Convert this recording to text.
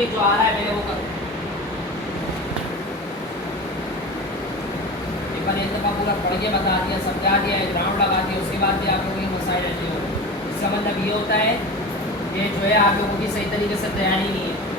मुझे जो आ रहा है मैंने वो कर का पूरा पढ़ के बता दिया, समझा दिया, ग्राउंड लगा दिया, उसके बाद भी आप लोगों की मसाइल नहीं हो। इसका मतलब ये होता है कि जो है आप लोगों की सही तरीके से तैयारी नहीं है।